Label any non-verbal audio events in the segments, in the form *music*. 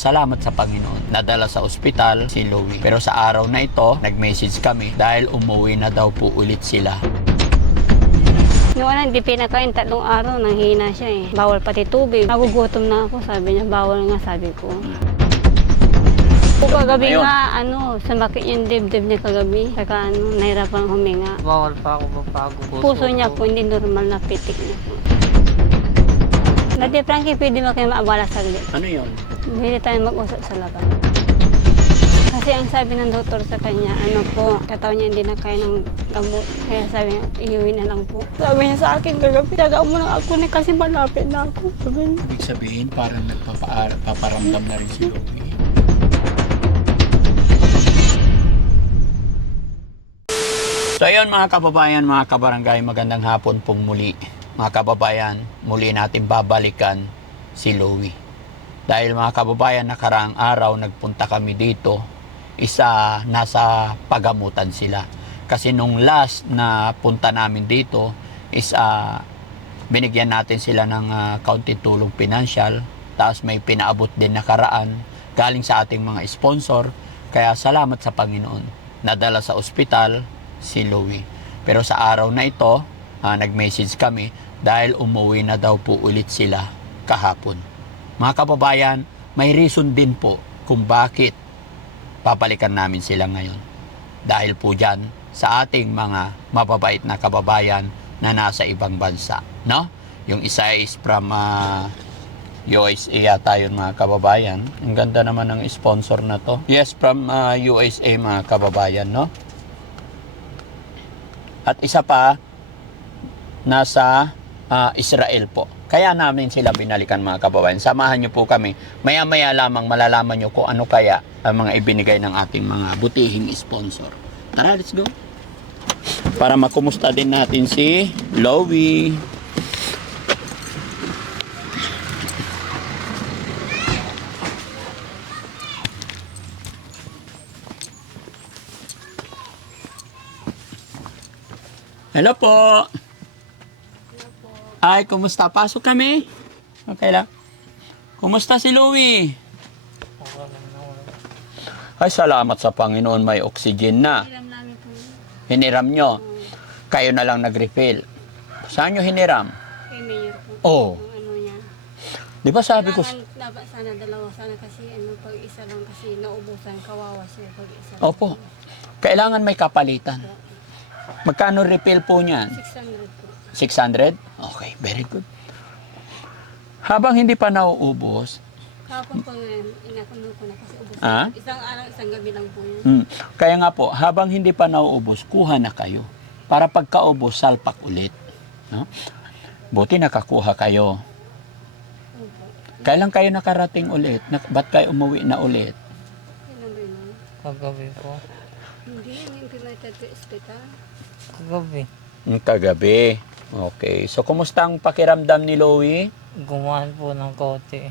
Salamat sa Panginoon. Nadala sa ospital si Louie. Pero sa araw na ito, nag-message kami dahil umuwi na daw po ulit sila. Yung hindi pinakain tatlong araw, nanghina siya eh. Bawal pati tubig. Nagugutom na ako, sabi niya, bawal nga, sabi ko. O kagabi Ayun. nga, ano, sumakit yung dibdib niya kagabi. Saka ano, nahirapan huminga. Bawal pa ako magpago. Puso niya po, hindi normal na pitik niya po. Dati Frankie, pwede mo kayo maabala saglit. Ano yon? Hindi tayo mag-usap sa labas. Kasi ang sabi ng doktor sa kanya, ano po, katawan niya hindi na kaya ng gamot. Kaya sabi niya, iuwi na lang po. Sabi niya sa akin, kagabi, taga mo lang ako na kasi malapit na ako. Sabi niya. Ibig sabihin, parang nagpaparamdam na rin si Louie. So ayun mga kababayan, mga kabarangay, magandang hapon pong muli. Mga kababayan, muli natin babalikan si Louie. Dahil mga kababayan, nakaraang araw nagpunta kami dito, isa nasa pagamutan sila. Kasi nung last na punta namin dito is ah, binigyan natin sila ng ah, kaunting tulong pinansyal, tapos may pinaabot din na karaan galing sa ating mga sponsor. Kaya salamat sa Panginoon. Nadala sa ospital si Louie. Pero sa araw na ito, ah, nag-message kami dahil umuwi na daw po ulit sila kahapon. Mga kababayan, may reason din po kung bakit papalikan namin sila ngayon. Dahil po dyan sa ating mga mababait na kababayan na nasa ibang bansa. No? Yung isa is from ah, USA yata yun mga kababayan. Ang ganda naman ng sponsor na to. Yes, from ah, USA mga kababayan, no? At isa pa, nasa ah, Israel po. Kaya namin sila binalikan mga kababayan. Samahan niyo po kami. Maya-maya lamang malalaman niyo kung ano kaya ang mga ibinigay ng ating mga butihing sponsor. Tara, let's go. Para makumusta din natin si Lowy. Hello po. Ay, kumusta? Pasok kami. Okay lang. Kumusta si Louie? Ay, salamat sa Panginoon may oxygen na. Hiniram nyo. Kayo na lang nag-refill. Saan nyo hiniram? kay Mayor po. Oh. Ano niya. Di ba sabi ko, dapat sana dalawa sana kasi ano pag isa lang kasi naubusan kawawa siya pag isa lang. Opo. kailangan may kapalitan. Magkano refill po niyan? 600 po. 600? Okay, very good. Habang hindi pa nauubos, Kahapon po yun, inakuno ko na kasi ubos. Ah? na. Isang araw, isang gabi lang po yun. mm, kaya nga po, habang hindi pa nauubos, kuha na kayo. Para pagkaubos, salpak ulit. No? Buti nakakuha kayo. Opo. Kailan kayo nakarating ulit? Na, ba't kayo umuwi na ulit? Kailan ba yun? Kagabi po. Hindi, pinatid ko ospital. Kagabi. Mm, Kagabi. Okay. So, kumusta ang pakiramdam ni Louie? Gumahan po ng kote.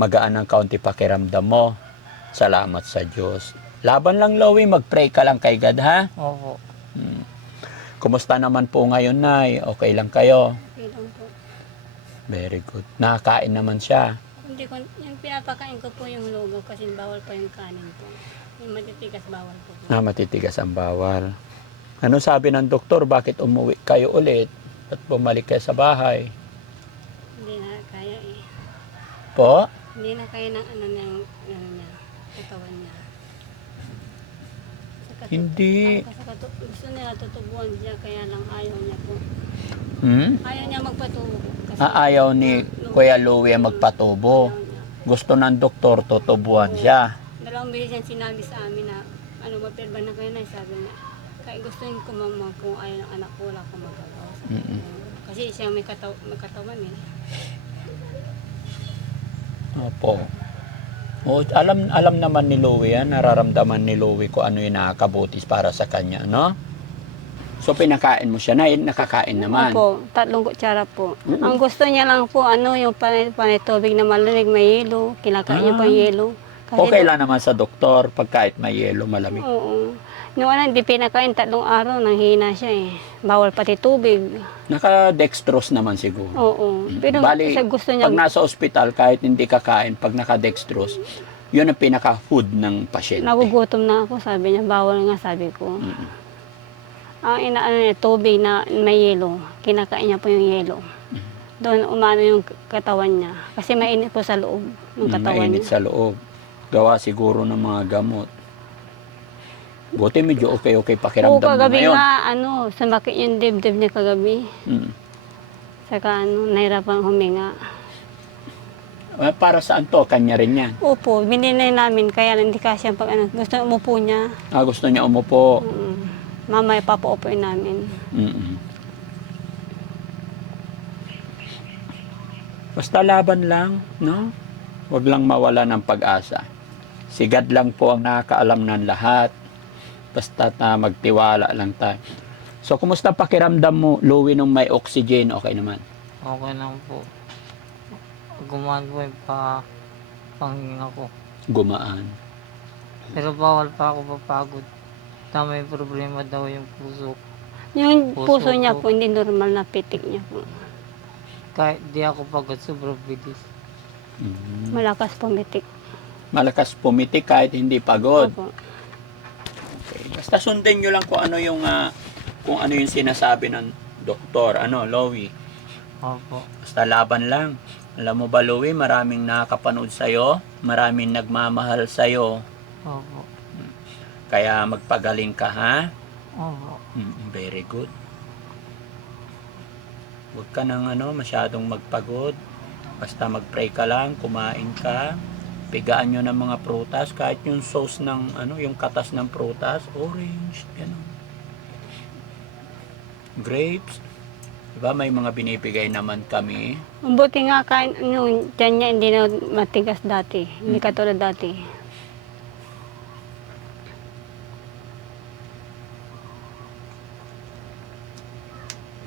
Magaan ang kaunti pakiramdam mo. Salamat sa Diyos. Laban lang, Louie. Mag-pray ka lang kay God, ha? Opo. Hmm. Kumusta naman po ngayon, Nay? Okay lang kayo? Okay lang po. Very good. Nakakain naman siya. Hindi ko, yung pinapakain ko po yung lugaw kasi bawal pa yung kanin po. Yung matitigas bawal po. po. Na matitigas ang bawal. Ano sabi ng doktor? Bakit umuwi kayo ulit? At bumalik kayo sa bahay? Hindi na kaya eh. Po? Hindi na kaya ng ano niya, ano niya, katawan niya. Sa katu- Hindi. Kasi katu- gusto nila tutubuan siya kaya lang ayaw niya po. Hmm? Ayaw niya magpatubo. Kasi Ah, ayaw ni Kuya Louie magpatubo. ayaw niya. Gusto ng doktor, tutubuan siya. Dalawang beses yan sinabi sa amin na ano mapirba na kayo na sabi niya. Kaya gusto ko mama kung ayaw ng anak ko wala akong magagawa. Mm-mm. niya. Kasi siya may, kataw may katawan eh. Opo. O, alam alam naman ni Louie yan, nararamdaman ni Louie kung ano yung nakakabutis para sa kanya, no? So pinakain mo siya na, nakakain naman. Opo, tatlong kutsara po. Mm. Ang gusto niya lang po, ano, yung panay, panay tubig na malamig, may yelo. Kinakain niya pa Ah. yelo. Kasi Okay lang naman sa doktor pag kahit may yelo, malamig. Oo. Nung ano, hindi pinakain tatlong araw, nanghina siya eh. Bawal pati tubig. Naka-dextrose naman siguro. Oo. Pero Mm. Bali, kasi gusto niya, Pag nasa ospital, kahit hindi kakain, pag naka-dextrose, yun ang pinaka-food ng pasyente. nagugutom na ako, sabi niya, bawal nga, sabi ko. Mm-mm. Ang inaano niya, tubig na may yelo. Kinakain niya po yung yelo. Mm. Doon umano yung katawan niya. Kasi mainit po sa loob ng Mm, katawan mainit niya. sa loob. Gawa siguro ng mga gamot. Buti medyo okay-okay Oo, pakiramdam mo kagabi ngayon. nga, ano, sumakit yung dibdib niya kagabi. Mm. Saka ano, nahirapan huminga. Eh, Para saan to? Kanya rin yan. Opo, bininay namin, kaya hindi kasi pag ano, gusto umupo niya. Ah, gusto niya umupo. Mm. Mamaya papaupuin namin. Mm-mm. Basta laban lang, no? Huwag lang mawala ng pag-asa. Sigad lang po ang nakakaalam ng lahat. Basta na magtiwala lang tayo. So, kumusta pakiramdam mo, Louie, nung may oxygen? Okay naman. Okay lang po. Gumaan po yung pa panghinga ko. Gumaan. Pero bawal pa ako papagod. Tama yung problema daw yung puso. Yung Puso puso niya po. hindi normal na pitik niya po. Kahit di ako pagod, sobrang bilis. Mm. Malakas pumitik. Malakas pumitik kahit hindi pagod. Opo. Basta sundin nyo lang kung ano yung ah, kung ano yung sinasabi ng doktor. Ano, Louie? Opo. Basta laban lang. Alam mo ba, Louie, maraming nakakapanood sa'yo, maraming nagmamahal sa'yo. Opo. Kaya magpagaling ka, ha? Opo. Mm, very good. Huwag ka nang ano, masyadong magpagod. Basta mag-pray ka lang, kumain ka. Pigaan nyo ng mga prutas, kahit yung sauce ng, ano, yung katas ng prutas, orange, gano'n. Grapes. Diba, may mga binibigay naman kami. Buti nga kain, ano, dyan niya hindi na matigas dati. Hindi katulad dati.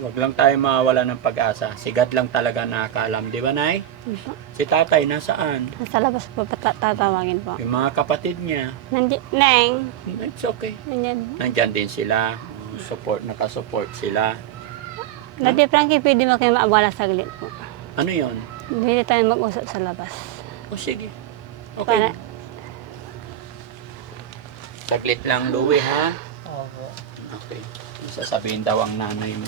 Huwag lang tayo mawala ng pag-asa. Sigat lang talaga nakakaalam. Di ba, Nay? Opo. Si tatay, nasaan? Nasa labas po pata- tatawagin po. Yung mga kapatid niya. Nandi, Neng, It's okay. nandyan. Nandyan din sila. Support, nakasupport sila. Dati Frankie, pwede mo kayo maabala saglit po. Ano yon? Pwede tayo mag-usap sa labas. O sige. Okay. Para, Saglit lang, Louie, ha? Opo. Okay. Sasabihin daw ang nanay mo.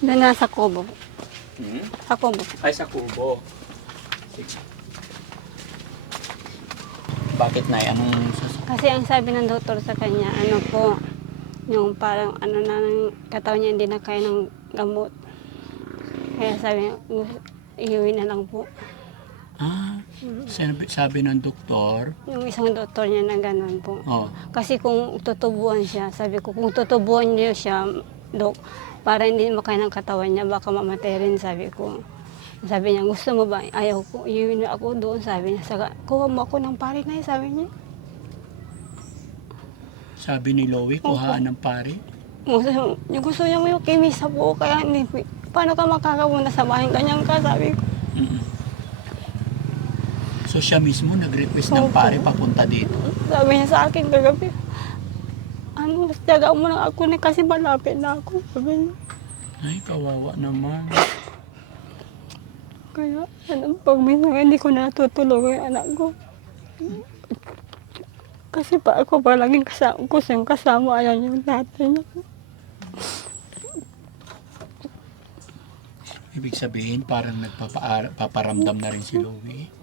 Doon na sa kubo. Hmm? Sa kubo. Ay, sa kubo. Sige. Bakit, Nay? Anong Kasi ang sabi ng doktor sa kanya, ano po, yung parang ano na ng katawan niya hindi na kaya ng gamot. Kaya sabi niya, "Gu- iuwi na lang po. Ah, sabi, sabi ng doktor. Yung isang doktor niya na ganun po. Oh, Kasi kung tutubuan siya, sabi ko, kung tutubuan niyo siya, dok, para hindi makaya ng katawan niya, baka mamatay rin, sabi ko. Sabi niya, gusto mo ba? Ayaw ko, iuwi na ako doon, sabi niya. Saka, kuha mo ako ng pare na sabi niya. sabi ni Louie, kuhaan ng pare. Gusto, yung gusto niya mo yung kimisa po, kaya hindi, paano ka makakapunta sa bahay, ganyan ka, sabi ko. Mm-mm. So siya mismo nag-request ng Opo. pare papunta dito. Sabi niya sa akin kagabi, ano, tiyaga mo lang ako na kasi malapit na ako. Sabi niya. Ay, kawawa naman. Kaya, ano, pag minsan hindi ko na natutulog yung anak ko. Kasi pa ako pa laging kasama, gusto yung kasama, ayaw niya yung tatay niya. Ibig sabihin, parang nagpaparamdam na rin si Louie.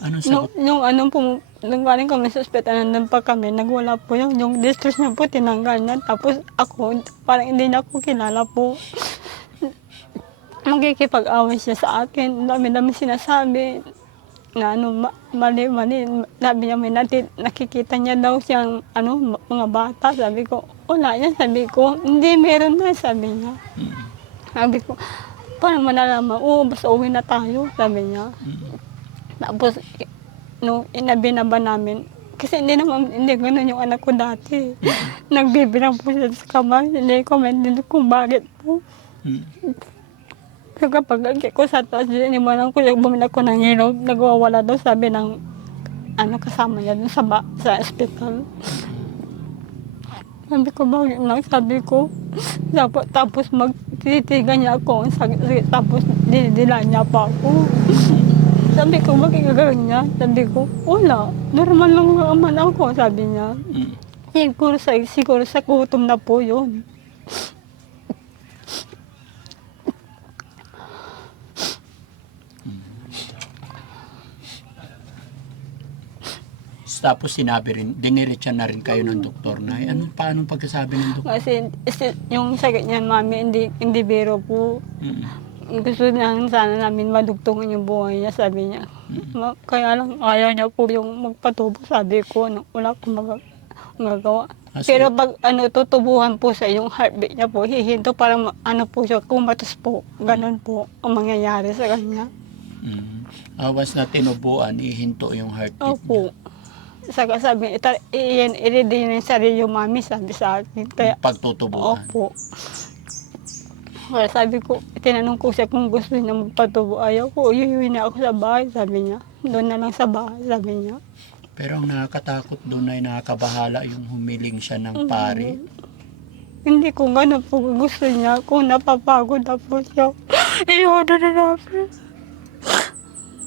Anong Nung, sagot? yung ano po, nung galing kami sa ospital, nandun pa kami, nagwala po yung, yung distress niya po, tinanggal niya. Tapos ako, parang hindi niya ako kilala po. Magkikipag-away siya sa akin, dami-dami sinasabi na ano, ma- mali, mali. Sabi niya, may nati, nakikita niya daw siyang ano, mga bata. Sabi ko, wala yan. Sabi ko, hindi, meron na, sabi niya. Mm, Sabi ko, paano malalaman? Oo, basta uwi na tayo, sabi niya. Tapos, i- nung inabi na ba namin, kasi hindi naman, hindi ganun yung anak ko dati. Nagbibilang po siya sa kamay, hindi ko maintindihan kung bakit po. So kapag lagi ko sa taas, iniwanan ko yung bumili ko ng hinog, nagwawala daw sabi ng ano kasama niya dun sa, ba, sa ospital. Sabi ko, bakit lang? Sabi ko, tapos, tapos magtitigan niya ako, sakit, sakit, tapos dinidila niya pa ako. Sabi ko, bakit gagawin niya? Sabi ko, wala, normal lang naman ako, sabi niya. Siguro sa, siguro sa gutom na po yun. Tapos sinabi rin, diniretsa na rin kayo ng doktor na, ano, paano pagkasabi ng doktor? Kasi is- yung sakit niyan, mami, hindi, hindi biro po. Mm. Gusto niya sana namin madugtungan yung buhay niya, sabi niya. Ma- Kaya lang ayaw niya po yung magpatubo, sabi ko, no, wala akong mag- magagawa. Ah, Pero pag ano, tutubuhan po sa yung heartbeat niya po, hihinto para ma- ano po siya, kumatos po. Ganon po ang mangyayari sa kanya. Mm. Awas na tinubuan, ihinto yung heartbeat niya. Opo. Saka sabi, ita, iyan, i-ready na yung sarili yung mami, sabi sa akin. Kaya, Pagtutubuan. Opo. Kaya sabi ko, tinanong ko siya kung gusto niya magpatubo. Ayaw ko, uyuwi na ako sa bahay, sabi niya. Doon na lang sa bahay, sabi niya. Pero ang nakakatakot doon ay nakakabahala yung humiling siya ng pari. Hindi ko gano'n po gusto niya. Kung napapagod na po siya, iyon na namin.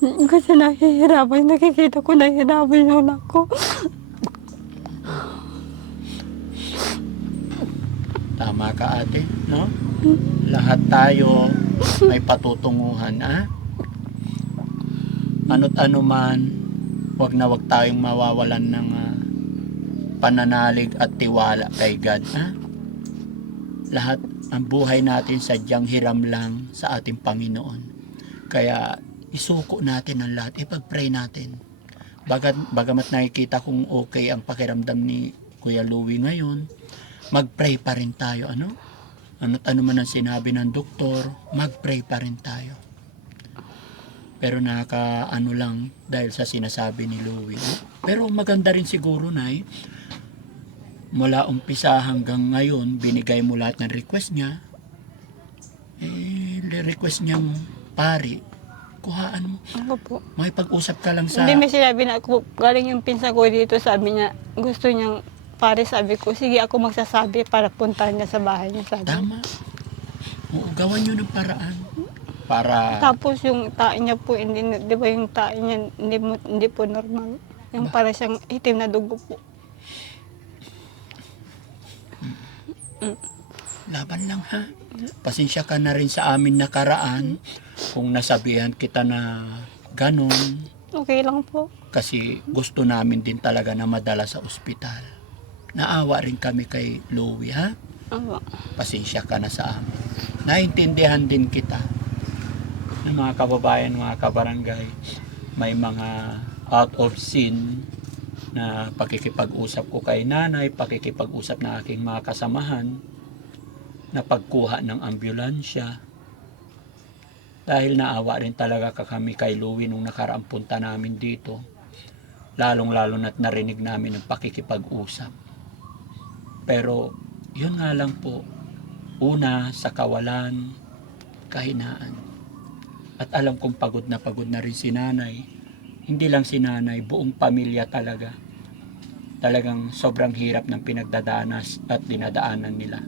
Kasi nahihirapan, nakikita ko nahihirapan yung anak Tama ka ate, no? Lahat tayo may patutunguhan, ah? Ano't ano man, wag na wag tayong mawawalan ng ah, pananalig at tiwala kay God, ah? Lahat ang buhay natin sadyang hiram lang sa ating Panginoon. Kaya isuko natin ang lahat, ipag-pray natin. Bagat, bagamat nakikita kong okay ang pakiramdam ni Kuya Louie ngayon, mag-pray pa rin tayo, ano? Ano't ano man ang sinabi ng doktor, mag-pray pa rin tayo. Pero nakaka ano lang dahil sa sinasabi ni Louie. Pero maganda rin siguro na mula umpisa hanggang ngayon, binigay mo lahat ng request niya. Eh, request niyang pari, kuhaan mo. Ako po. Makipag-usap ka lang sa... Hindi may sinabi na ako, galing yung pinsan ko dito, sabi niya, gusto niyang pare, sabi ko, sige ako magsasabi para puntahan niya sa bahay niya, sabi. Tama. Oo, gawan nyo ng paraan. Para... Tapos yung tae niya po, hindi, di ba yung tae niya, hindi, mo, hindi po normal. Yung para siyang itim na dugo po. Laban lang ha. Pasensya ka na rin sa amin nakaraan kung nasabihan kita na ganon. Okay lang po. Kasi gusto namin din talaga na madala sa ospital. Naawa rin kami kay Louie ha. Opo. Pasensya ka na sa amin. Naintindihan din kita ng mga kababayan, mga kabarangay. May mga out of scene na pakikipag-usap ko kay nanay, pakikipag-usap na aking mga kasamahan na pagkuha ng ambulansya. Dahil naawa rin talaga ka kami kay Louie nung nakaraang punta namin dito. Lalong-lalo na't narinig namin ang pakikipag-usap. Pero yun nga lang po, una sa kawalan, kahinaan. At alam kong pagod na pagod na rin si nanay. Hindi lang si nanay, buong pamilya talaga. Talagang sobrang hirap ng pinagdadanas at dinadaanan nila.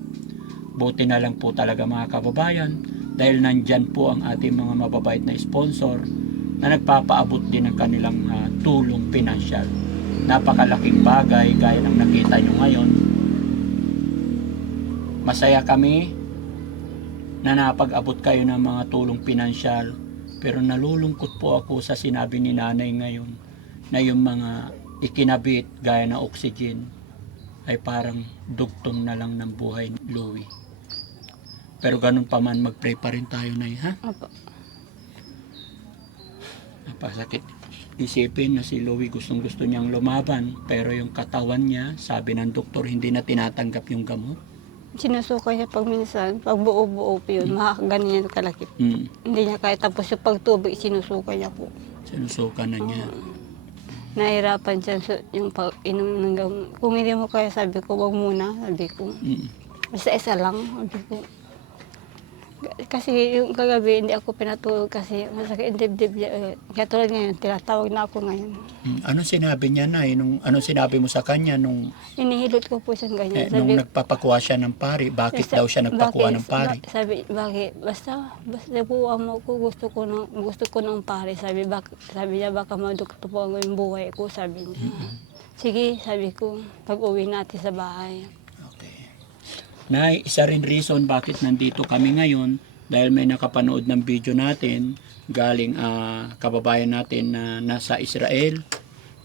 Buti na lang po talaga mga kababayan dahil nandyan po ang ating mga mababait na sponsor na nagpapaabot din ng kanilang ah, tulong pinansyal. Napakalaking bagay gaya ng nakita nyo ngayon Masaya kami na napag-abot kayo ng mga tulong pinansyal. Pero nalulungkot po ako sa sinabi ni nanay ngayon na yung mga ikinabit gaya ng oxygen ay parang dugtong na lang ng buhay ni Louie. Pero ganun pa man, mag-pray pa rin tayo na ha? Opo. Napasakit isipin na si Louie gustong gusto niyang lumaban pero yung katawan niya, sabi ng doktor, hindi na tinatanggap yung gamot. Sinusuka niya pag minsan, pag buo-buo po yun, makakaganyan kalaki. Hmm. Hindi niya kaya tapos yung pagtubig, sinusuka niya po. Sinusuka na niya. Nahirapan siya yung pag-inom ng gamot. Kung hindi mo kaya, sabi ko, wag muna, sabi ko. Mm. Isa-isa lang, sabi ko. Kasi yung kagabi hindi ako pinatulog kasi masakit yung dibdib niya. Eh, Katulad ngayon, tinatawag na ako ngayon. Hmm, Anong sinabi niya na Nung, anong sinabi mo sa kanya nung, Inihilot ko po siya eh, ganyan. nung nagpapakuha siya ng pari? Bakit Sa- daw siya nagpakuha bakit- ng pari? ba- sabi, bakit? Basta, basta po mo ko gusto ko ng gusto ko ng pare. Sabi, bak, sabi niya baka madukto po ang buhay ko, sabi niya. Sige, sabi ko, pag uwi natin sa bahay. Nay, isa rin reason bakit nandito kami ngayon dahil may nakapanood ng video natin galing ah, kababayan natin na nasa Israel.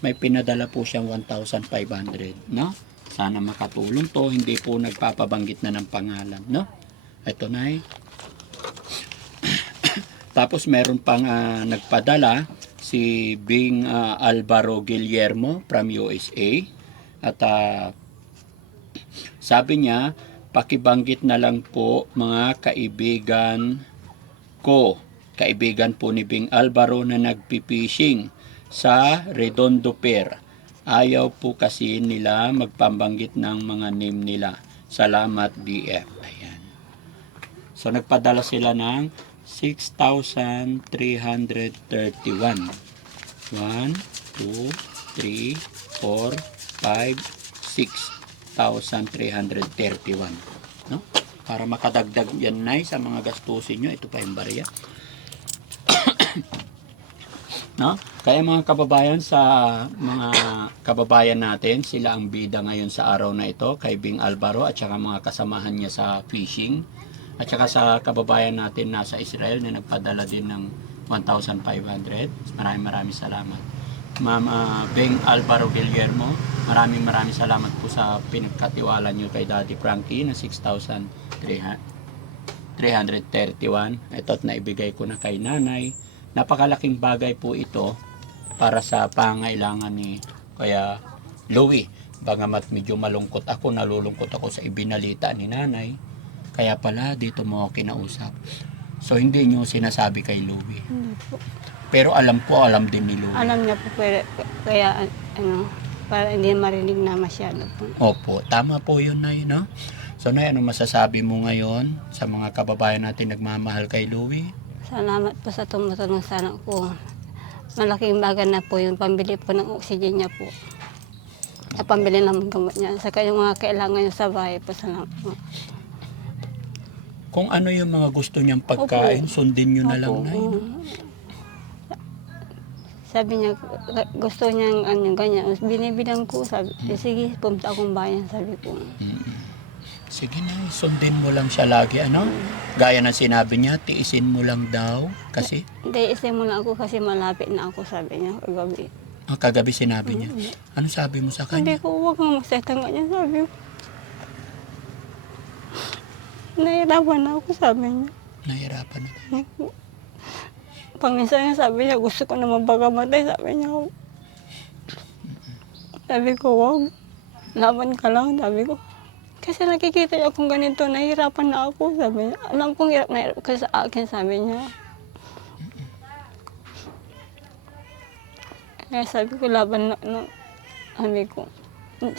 May pinadala po siyang 1,500, no? Sana makatulong to, hindi po nagpapabanggit na ng pangalan, no? Ito na *coughs* Tapos meron pang ah, nagpadala si Bing ah, Alvaro Guillermo from USA at ah, sabi niya, pakibanggit na lang po mga kaibigan ko. Kaibigan po ni Bing Alvaro na nagpipishing sa Redondo Pier. Ayaw po kasi nila magpambanggit ng mga name nila. Salamat BF. Ayan. So nagpadala sila ng 6,331. 1, 2, 3, 4, 5, 6,331. No? Para makadagdag yan na sa mga gastusin nyo. Ito pa yung barya. *coughs* no? Kaya mga kababayan sa mga kababayan natin, sila ang bida ngayon sa araw na ito kay Bing Alvaro at saka mga kasamahan niya sa fishing at saka sa kababayan natin nasa Israel na nagpadala din ng 1,500. Maraming maraming salamat. Ma'am ah, Beng Alvaro Guillermo, maraming maraming salamat po sa pinagkatiwala niyo kay Daddy Frankie na 6,331. Ito't naibigay ko na kay nanay. Napakalaking bagay po ito para sa pangailangan ni Kuya Louie. Bagamat medyo malungkot ako, nalulungkot ako sa ibinalita ni nanay. Kaya pala dito mo ako kinausap. So hindi nyo sinasabi kay Louie. Hindi po. Pero alam po, alam din ni Louie. Alam niya po, pero, kaya ano, para hindi marinig na masyado po. Opo, tama po yun, Nay, no? So, Nay, ano masasabi mo ngayon sa mga kababayan natin nagmamahal kay Louie? Salamat po sa tumutulong sa anak ko. Malaking bagay na po yung pambili po ng oxygen niya po. At pambili ng gamot niya. Saka yung mga kailangan niya sa bahay po. Salamat po. Kung ano yung mga gusto niyang pagkain, sundin nyo na lang, Opo, Nay. no? Sabi niya, gusto niyang ano, ganyan. Binibilang ko, sabi, eh, sige, pumunta akong bayan, sabi ko. Mm. Sige, Nay, sundin mo lang siya lagi, ano? Gaya ng sinabi niya, tiisin mo lang daw. Kasi, Hindi, isin mo na ako kasi malapit na ako, sabi niya, kagabi. ah, kagabi sinabi niya. Ano sabi mo sa Sabi kanya? ko, huwag kang magseta nga niya, sabi ko. Nahirapan na ako, sabi niya. Nahirapan na. Paminsan nga sabi niya, gusto ko naman pagkamatay, sabi niya. Sabi ko, wag. Laban ka lang, sabi ko. Kasi nakikita niya kung ganito, nahihirapan na ako, sabi niya. Alam kong hirap na hirap ka sa akin, sabi niya. Kaya sabi ko, laban na, no, sabi ko.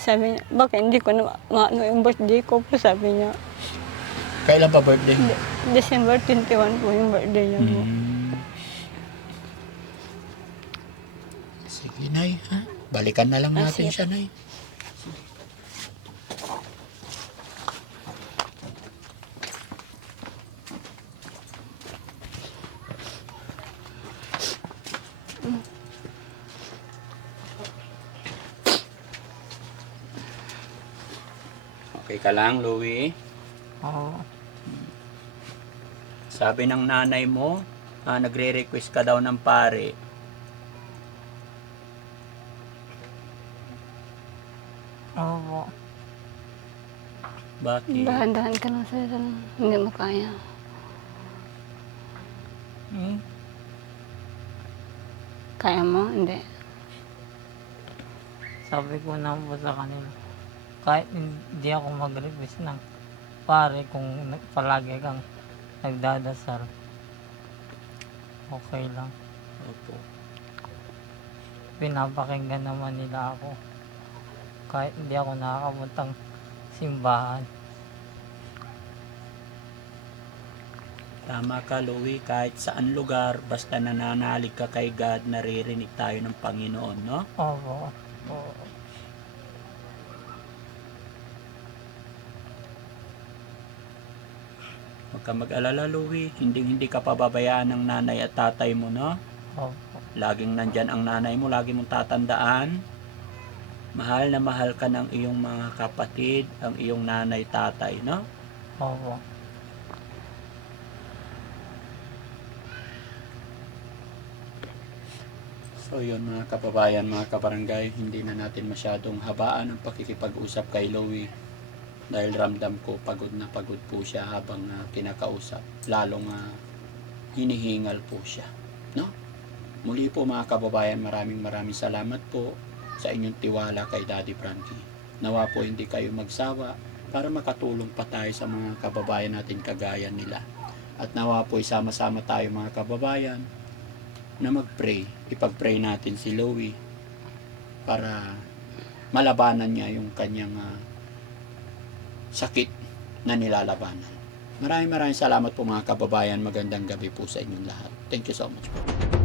Sabi niya, bakit hindi ko na maano yung birthday ko po, sabi niya. Kailan pa birthday mo? December 21 po yung birthday niya po. Mm. Sige, Nay, ha? Balikan na lang Ah, natin siya, Nay. Okay ka lang, Louie? Oo. Sabi ng nanay mo, ah, nagre-request ka daw ng pare. Oo. Bakit? Dahan-dahan ka lang sir, hindi mo kaya. Hmm? Kaya mo? Hindi. Sabi ko na po sa kanila, kahit hindi ako mag-request ng pare kung palagi kang nagdadasal, okay lang. Opo. Pinapakinggan naman nila ako. Kahit hindi ako nakakapuntang simbahan. Tama ka, Louie. Kahit saan lugar, basta nananalig ka kay God, naririnig tayo ng Panginoon, no? Opo. Oo. Huwag ka mag-alala, Louie. Hindi, hindi ka pababayaan ng nanay at tatay mo, no? Opo. Laging nandyan ang nanay mo, lagi mong tatandaan. Mahal na mahal ka ng iyong mga kapatid, ang iyong nanay, tatay, no? Opo. So yun mga kababayan, mga kabarangay, hindi na natin masyadong habaan ang pakikipag-usap kay Louie. Dahil ramdam ko pagod na pagod po siya habang ah, kinakausap. Lalong uh, hinihingal po siya. No? Muli po mga kababayan, maraming maraming salamat po sa inyong tiwala kay Daddy Frankie. Nawa po hindi kayo magsawa para makatulong pa tayo sa mga kababayan natin kagaya nila. At nawa po isama-sama tayo mga kababayan na mag-pray. Ipag-pray natin si Louie para malabanan niya yung kanyang ah, sakit na nilalabanan. Maraming maraming salamat po mga kababayan. Magandang gabi po sa inyong lahat. Thank you so much po.